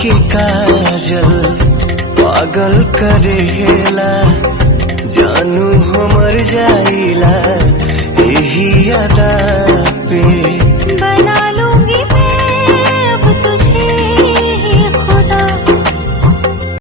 के काजल पागल करेला, जानू हमर जाइला यही अदा पे।